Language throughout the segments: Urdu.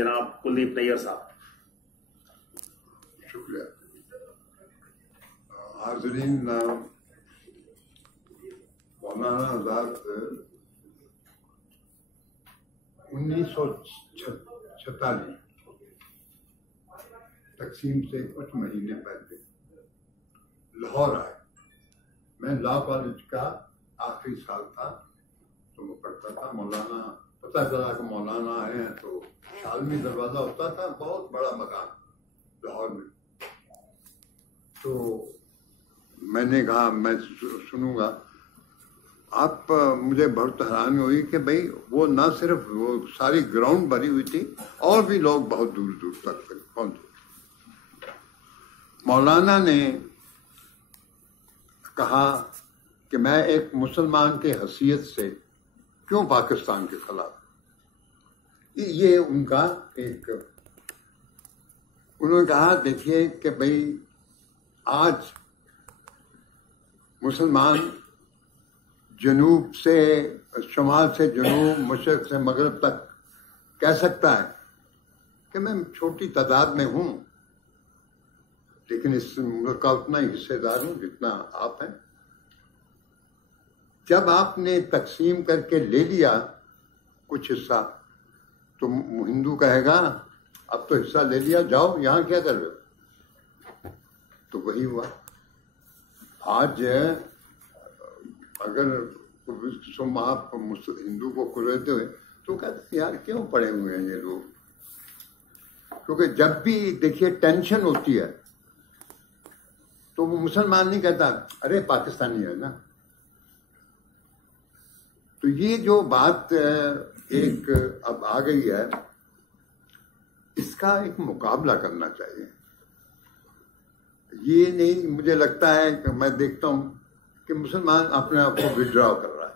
جناب کلدیپ نیر صاحب. شکریہ. حاضرین، مولانا آزاد 1946 تقسیم سے کچھ مہینے پہلے لاہور آئے. میں لا کالج کا آخری سال تھا تو میں پڑھتا تھا. مولانا پتہ چلا کہ مولانا آئے ہیں تو عالمی دروازہ ہوتا تھا، بہت بڑا مکان لاہور میں. تو میں نے کہا میں سنوں گا. آپ مجھے بہت حیرانی ہوئی کہ بھائی وہ نہ صرف وہ ساری گراؤنڈ بھری ہوئی تھی اور بھی لوگ بہت دور دور تک پہنچے. مولانا نے کہا کہ میں ایک مسلمان کے حیثیت سے کیوں پاکستان کے خلاف. یہ ان کا ایک انہوں نے کہا دیکھیے کہ بھائی آج مسلمان جنوب سے شمال سے جنوب، مشرق سے مغرب تک کہہ سکتا ہے کہ میں چھوٹی تعداد میں ہوں لیکن اس ملک کا اتنا ہی حصے دار ہوں جتنا آپ ہیں. جب آپ نے تقسیم کر کے لے لیا کچھ حصہ تو ہندو کہے گا اب تو حصہ لے لیا، جاؤ یہاں کیا کر رہے ہو. تو وہی ہوا. آج اگر آپ ہندو کو کھلتے ہوئے تو کہتے یار کیوں پڑے ہوئے ہیں یہ لوگ. کیونکہ جب بھی دیکھیے ٹینشن ہوتی ہے تو وہ مسلمان نہیں کہتا ارے پاکستانی ہے نا. تو یہ جو بات ایک اب آ گئی ہے اس کا ایک مقابلہ کرنا چاہیے. یہ نہیں مجھے لگتا ہے کہ میں دیکھتا ہوں کہ مسلمان اپنے آپ کو وڈرا کر رہا ہے.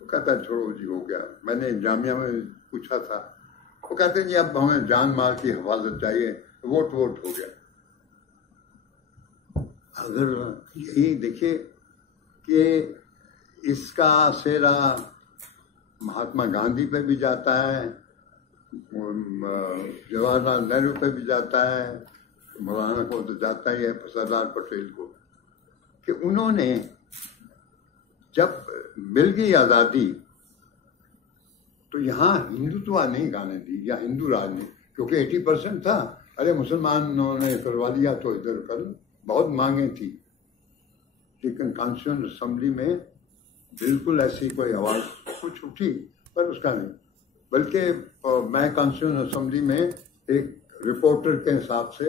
وہ کہتا ہے چھوڑو جی ہو گیا. میں نے جامعہ میں پوچھا تھا، وہ کہتے ہیں جی اب ہمیں جان مال کی حفاظت چاہیے، ووٹ ہو گیا. اگر یہی دیکھیے کہ اس کا سیرا مہاتما گاندھی پہ بھی جاتا ہے، جواہر لال نہرو پہ بھی جاتا ہے، مولانا کو تو جاتا ہی ہے، سردار پٹیل کو، کہ انہوں نے جب مل گئی آزادی تو یہاں ہندوتوا نہیں گانے دی یا ہندو راج نہیں، کیونکہ 80% تھا. ارے مسلمانوں نے کروا لیا تو ادھر کر. بہت مانگیں تھی لیکن کانسٹیٹیوشن اسمبلی میں بالکل ایسی کوئی آواز کچھ اٹھی پر اس کا نہیں. بلکہ میں کانسٹیٹیوشن اسمبلی میں ایک رپورٹر کے حساب سے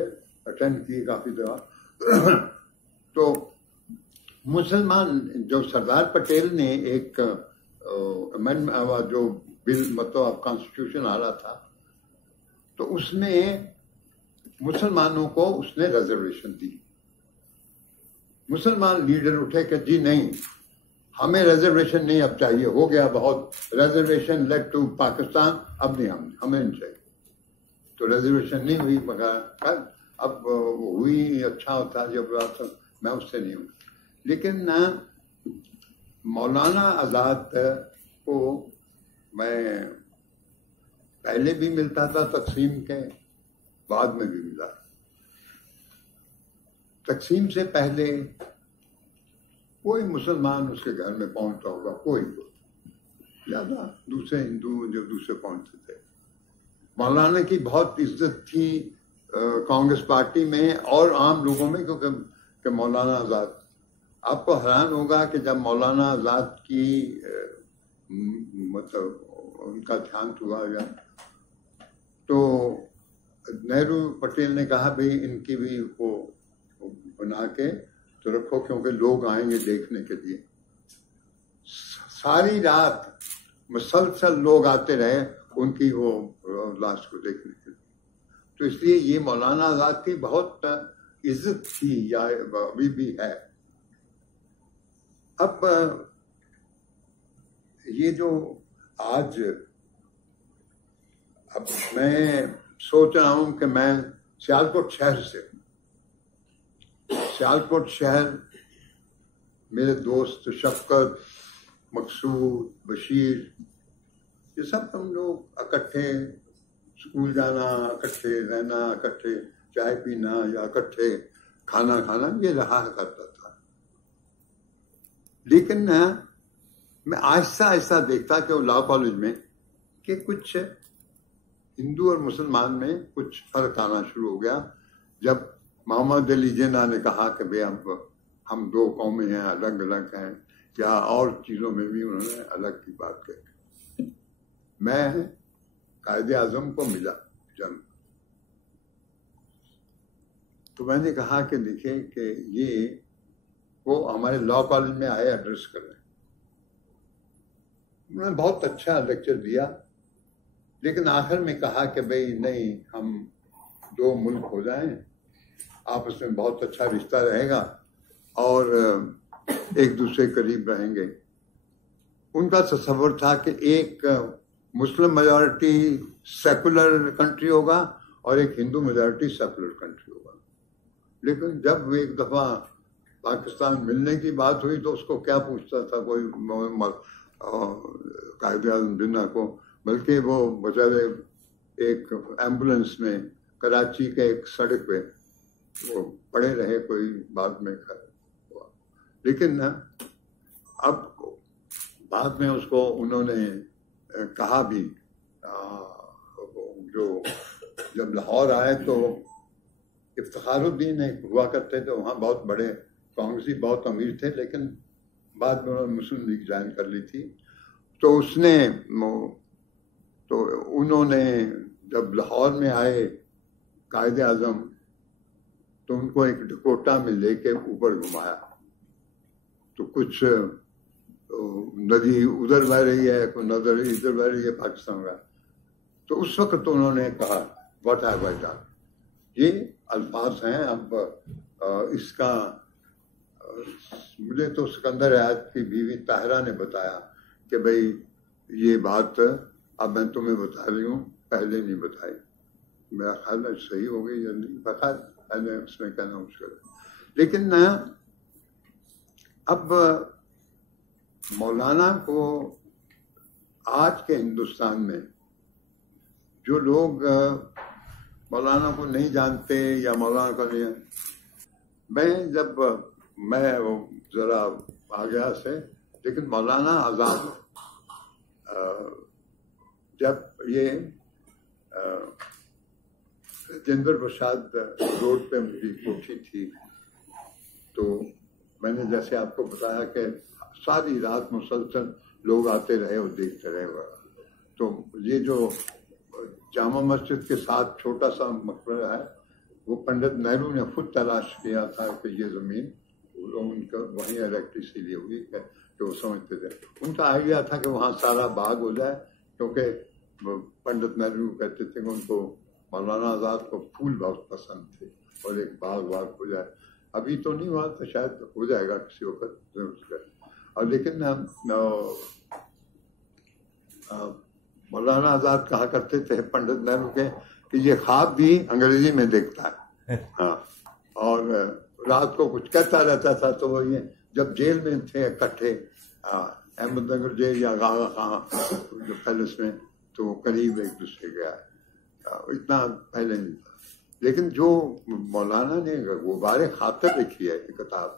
اٹینڈ کی کافی دفعہ. تو مسلمان جو سردار پٹیل نے ایک جو بل مطلب کانسٹیٹیوشن آ رہا تھا تو اس میں مسلمانوں کو اس نے ریزرویشن دی. مسلمان لیڈر اٹھے کہ جی نہیں ہمیں ریزرویشن نہیں اب چاہیے، ہو گیا بہت ریزرویشن لیڈ ٹو پاکستان، اب نہیں ہمیں نہیں چاہیے. تو ریزرویشن نہیں ہوئی مگر اب ہوئی اچھا ہوتا جب میں اس سے نہیں ہوں. لیکن مولانا آزاد کو میں پہلے بھی ملتا تھا تقسیم کے بعد میں بھی ملا. تقسیم سے پہلے کوئی مسلمان اس کے گھر میں پہنچتا ہوگا، کوئی زیادہ دوسرے ہندو جو دوسرے پہنچتے تھے. مولانا کی بہت عزت تھی کانگریس پارٹی میں اور عام لوگوں میں، کیونکہ مولانا آزاد. آپ کو حیران ہوگا کہ جب مولانا آزاد کی مطلب ان کا دیہانت ہوا تو نہرو پٹیل نے کہا بھئی ان کی بھی وہ بنا کے تو رکھو کیونکہ لوگ آئیں گے دیکھنے کے لیے. ساری رات مسلسل لوگ آتے رہے ان کی وہ لاش کو دیکھنے کے لیے. تو اس لیے یہ مولانا آزاد کی بہت عزت تھی یا ابھی بھی ہے. اب یہ جو آج اب میں سوچ رہا ہوں کہ میں سیالکوٹ شہر سے سیالکوٹ شہر میرے دوست شفقت، مقصود، بشیر، یہ سب ہم لوگ اکٹھے اسکول جانا اکٹھے، رہنا اکٹھے، چائے پینا یا اکٹھے کھانا کھانا، یہ رہا کرتا تھا. لیکن میں آہستہ آہستہ دیکھتا کہ وہ لا کالج میں کہ کچھ ہندو اور مسلمان میں کچھ فرق آنا شروع ہو گیا جب محمد علی جناح نے کہا کہ بھئی ہم دو قومیں ہیں، الگ الگ ہیں، یا اور چیزوں میں بھی انہوں نے الگ کی بات کہی. میں قائد اعظم کو ملا جنگ، تو میں نے کہا کہ دیکھیں کہ یہ وہ ہمارے لا کالج میں آئے ایڈریس کر رہے ہیں. انہوں نے بہت اچھا لیکچر دیا، لیکن آخر میں کہا کہ بھئی نہیں، ہم دو ملک ہو جائیں، آپس میں بہت اچھا رشتہ رہے گا اور ایک دوسرے قریب رہیں گے. ان کا تصور تھا کہ ایک مسلم میجارٹی سیکولر کنٹری ہوگا اور ایک ہندو میجارٹی سیکولر کنٹری ہوگا. لیکن جب ایک دفعہ پاکستان ملنے کی بات ہوئی تو اس کو کیا پوچھتا تھا کوئی قائد اعظم جناح کو، بلکہ وہ بچارے ایک ایمبولینس میں کراچی کے ایک سڑک پہ وہ پڑے رہے، کوئی بعد میں ہوا. لیکن اب بعد میں اس کو انہوں نے کہا بھی، جو جب لاہور آئے تو افتخار الدین ایک ہوا کرتے تھے وہاں، بہت بڑے کانگریسی، بہت امیر تھے، لیکن بعد میں انہوں نے مسلم لیگ جوائن کر لی تھی. تو اس نے تو انہوں نے جب لاہور میں آئے قائد اعظم تو ان کو ایک ڈکوٹا میں لے کے اوپر گھمایا، تو کچھ ندی ادھر بہ رہی ہے، کوئی نظر ادھر بہ رہی ہے پاکستان کا. تو اس وقت انہوں نے کہا واٹ ہیو آئی ڈن. یہ الفاظ ہیں. اب اس کا مجھے تو سکندر اعظم کی بیوی طاہرہ نے بتایا کہ بھئی یہ بات اب میں تمہیں بتا رہی ہوں، پہلے نہیں بتائی. میرا خیال ہے صحیح ہو گئی یا نہیں، بخیر پہلے اس میں کہنا مشکل ہے. لیکن اب مولانا کو آج کے ہندوستان میں جو لوگ مولانا کو نہیں جانتے یا مولانا کو نہیں، میں ذرا آ گیا سے، لیکن مولانا آزاد جب یہ راجندر پرساد روڈ پہ میری کوٹھی تھی تو میں نے جیسے آپ کو بتایا کہ ساری رات مسلسل لوگ آتے رہے اور دیکھتے رہے. تو یہ جو جامع مسجد کے ساتھ چھوٹا سا مقبرہ ہے وہ پنڈت نہرو نے خود تلاش کیا تھا کہ یہ زمین ان کا وہیں الیکٹ اس لیے ہوئی کہ وہ سمجھتے تھے. ان کا آئیڈیا تھا کہ وہاں سارا باغ ہو جائے، کیونکہ پنڈت نہرو کہتے تھے کہ ان کو مولانا آزاد کو پھول بہت پسند تھے اور ایک باغ ہو جائے. ابھی تو نہیں ہوا تو شاید ہو جائے گا کسی وقت ضرور. اور لیکن مولانا آزاد کہا کرتے تھے پنڈت نہرو کے کہ یہ خواب بھی انگریزی میں دیکھتا ہے. ہاں، اور رات کو کچھ کہتا رہتا تھا. تو وہ یہ جب جیل میں تھے اکٹھے احمد نگر جیل یا غاغا خان جو پیلس میں، تو قریب ایک دوسرے گیا، اتنا پہلے نہیں تھا. لیکن جو مولانا نے غبار خاطر لکھی ہے یہ کتاب،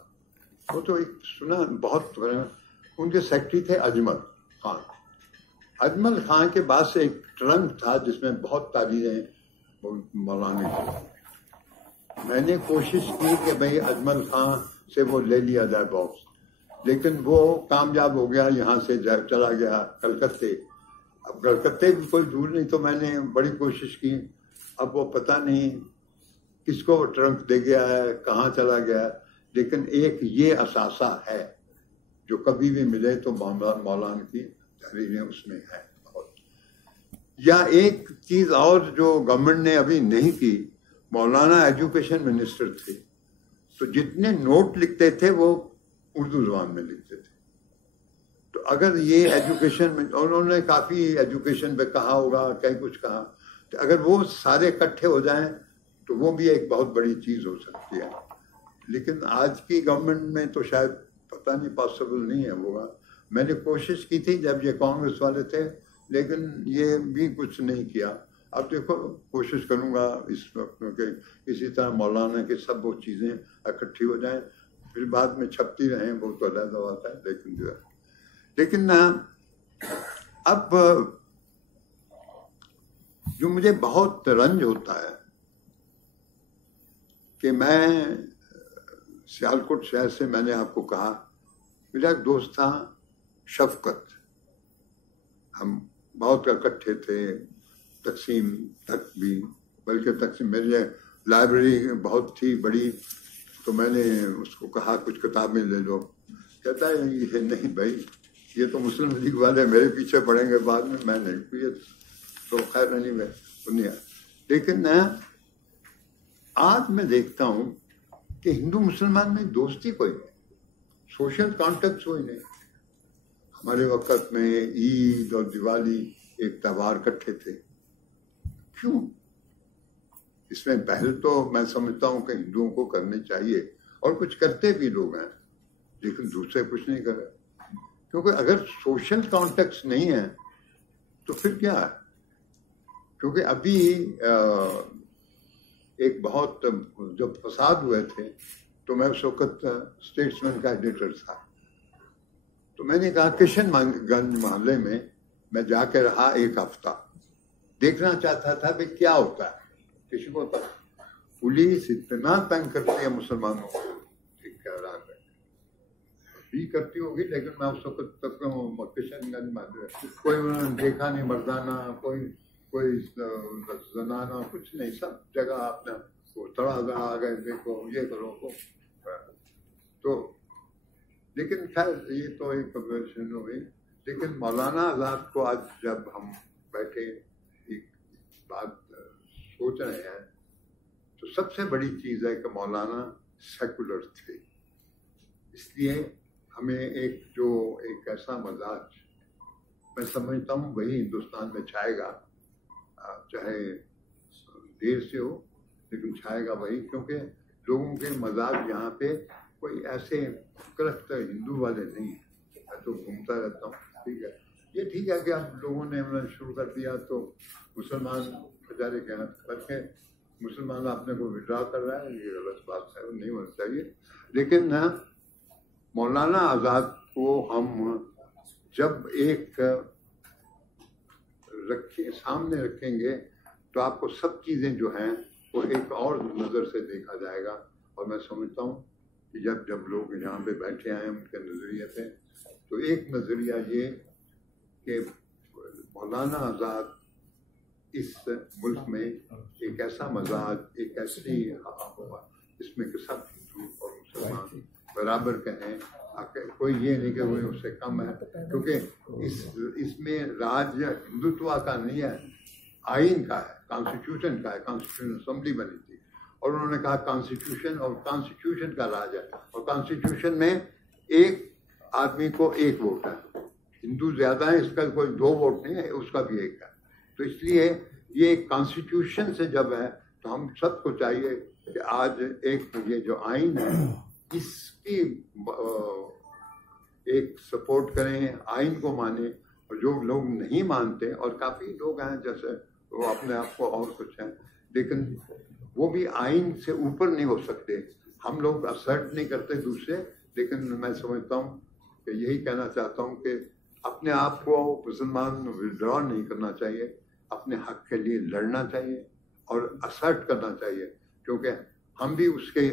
وہ تو ایک سنا بہت. ان کے سیکرٹری تھے اجمل خان. اجمل خان کے بعد سے ایک ٹرنک تھا جس میں بہت تحریریں مولانا کی. میں نے کوشش کی کہ بھئی اجمل خان سے وہ لے لیا جائے باکس، لیکن وہ کامیاب ہو گیا، یہاں سے چلا گیا کلکتے. اب کلکتے بھی کوئی دور نہیں، تو میں نے بڑی کوشش کی. اب وہ پتہ نہیں کس کو وہ ٹرنک دے گیا ہے، کہاں چلا گیا. لیکن ایک یہ اثاثہ ہے جو کبھی بھی ملے تو مولانا کی تحریریں اس میں ہیں بہت. یا ایک چیز اور جو گورنمنٹ نے ابھی نہیں کی، مولانا ایجوکیشن منسٹر تھے، تو جتنے نوٹ لکھتے تھے وہ اردو زبان میں لکھتے تھے. تو اگر یہ ایجوکیشن میں انہوں نے کافی ایجوکیشن پہ کہا ہوگا، کہیں کچھ کہا، تو اگر وہ سارے اکٹھے ہو جائیں تو وہ بھی ایک بہت بڑی چیز ہو سکتی ہے. لیکن آج کی گورنمنٹ میں تو شاید پتہ نہیں، پاسبل نہیں ہے ہوگا. میں نے کوشش کی تھی جب یہ کانگریس والے تھے، لیکن یہ بھی کچھ نہیں کیا. اب دیکھو کوشش کروں گا اس وقت کہ اسی طرح مولانا کے سب وہ چیزیں اکٹھی ہو جائیں، پھر بعد میں چھپتی رہیں، وہ تو علیحدہ بات ہے، لیکن جو ہے لیکن اب جو مجھے بہت رنج ہوتا ہے کہ میں سیالکوٹ شہر سے، میں نے آپ کو کہا میرا ایک دوست تھا شفقت، ہم بہت اکٹھے تھے، تقسیم تک بھی، بلکہ تقسیم میری لائبریری بہت تھی بڑی، تو میں نے اس کو کہا کچھ کتابیں لے لو، کہتا ہے یہ نہیں بھائی، یہ تو مسلم لیگ والے میرے پیچھے پڑیں گے بعد میں نہیں، یہ تو خیر نہیں میں دنیا. لیکن آج میں دیکھتا ہوں کہ ہندو مسلمان میں دوستی کوئی نہیں، سوشل کانٹیکٹ کوئی نہیں. ہمارے وقت میں عید اور دیوالی ایک تہوار اکٹھے تھے، کیوں؟ اس میں پہل تو میں سمجھتا ہوں کہ ہندوؤں کو کرنی چاہیے، اور کچھ کرتے بھی لوگ ہیں، لیکن دوسرے کچھ نہیں کر رہے، کیونکہ اگر سوشل کانٹیکٹ نہیں ہے تو پھر کیا ہے؟ کیونکہ ابھی ایک بہت جب فساد ہوئے تھے تو میں اس وقت اسٹیٹسمین کا ایڈیٹر تھا، تو میں نے کہا کشن گنج محلے میں جا کے رہا ایک ہفتہ، دیکھنا چاہتا تھا کہ کیا ہوتا ہے. کسی کو پتا پولیس اتنا تنگ کرتی ہے مسلمانوں کو، ٹھیک کہہ رہا ہے بھی کرتی ہوگی، لیکن میں اس وقت تک کشن گنج محلے کوئی انہوں نے دیکھا نہیں، مردانہ کوئی زنانہ کچھ نہیں، سب جگہ اپنا تڑا آ گئے، دیکھو یہ کرو تو. لیکن خیر یہ تو ایک کنورشن ہوئی. لیکن مولانا آزاد کو آج جب ہم بیٹھے ایک بات سوچ رہے ہیں تو سب سے بڑی چیز ہے کہ مولانا سیکولر تھے، اس لیے ہمیں ایک ایسا مزاج میں سمجھتا ہوں وہی ہندوستان میں چھائے گا، چاہے دیر سے ہو لیکن چھائے گا وہی، کیونکہ لوگوں کے مزاج یہاں پہ کوئی ایسے کرخت ہندو والے نہیں ہیں. میں تو گھومتا رہتا ہوں، ٹھیک ہے، یہ ٹھیک ہے کہ اب لوگوں نے شروع کر دیا تو مسلمان بیچارے کہنا، بلکہ مسلمان اپنے کو وڈرا کر رہا ہے، یہ غلط بات ہے، نہیں ہونا چاہیے. لیکن مولانا آزاد کو ہم جب ایک سامنے رکھیں گے تو آپ کو سب چیزیں جو ہیں وہ ایک اور نظر سے دیکھا جائے گا. اور میں سمجھتا ہوں کہ جب لوگ یہاں پہ بیٹھے آئے ان کے نظریے سے، تو ایک نظریہ یہ کہ مولانا آزاد اس ملک میں ایک ایسا مزاج، ایک ایسی اس میں کہ سب ہندو اور مسلمان برابر کہیں، کوئی یہ نہیں کہ وہ اس سے کم ہے، کیونکہ اس میں راج ہندوتوا کا نہیں ہے، آئین کا ہے، کانسٹیٹیوشن کا ہے. کانسٹیٹیوشن اسمبلی بنی تھی اور انہوں نے کہا کانسٹیٹیوشن، اور کانسٹیٹیوشن کا راج ہے، اور کانسٹیٹیوشن میں ایک آدمی کو ایک ووٹ ہے. ہندو زیادہ ہے، اس کا کوئی 2 ووٹ نہیں ہے، اس کا بھی ایک ہے. تو اس لیے یہ کانسٹیٹیوشن سے جب ہے تو ہم سب کو چاہیے کہ آج ایک یہ جو آئین ہے اس کی ایک سپورٹ کریں، آئین کو مانیں. اور جو لوگ نہیں مانتے، اور کافی لوگ ہیں جیسے وہ اپنے آپ کو اور کچھ ہیں، لیکن وہ بھی آئین سے اوپر نہیں ہو سکتے. ہم لوگ اسرٹ نہیں کرتے دوسرے، لیکن میں سمجھتا ہوں کہ یہی کہنا چاہتا ہوں کہ اپنے آپ کو مسلمان وڈرا نہیں کرنا چاہیے، اپنے حق کے لیے لڑنا چاہیے اور اسرٹ کرنا چاہیے، کیونکہ ہم بھی اس کے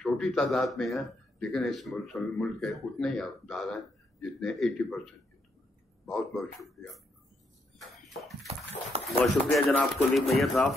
چھوٹی تعداد میں ہیں، لیکن اس ملک کے اتنے ہی حقدار ہیں جتنے 80%. بہت بہت شکریہ. بہت شکریہ جناب کلدیپ نیر صاحب.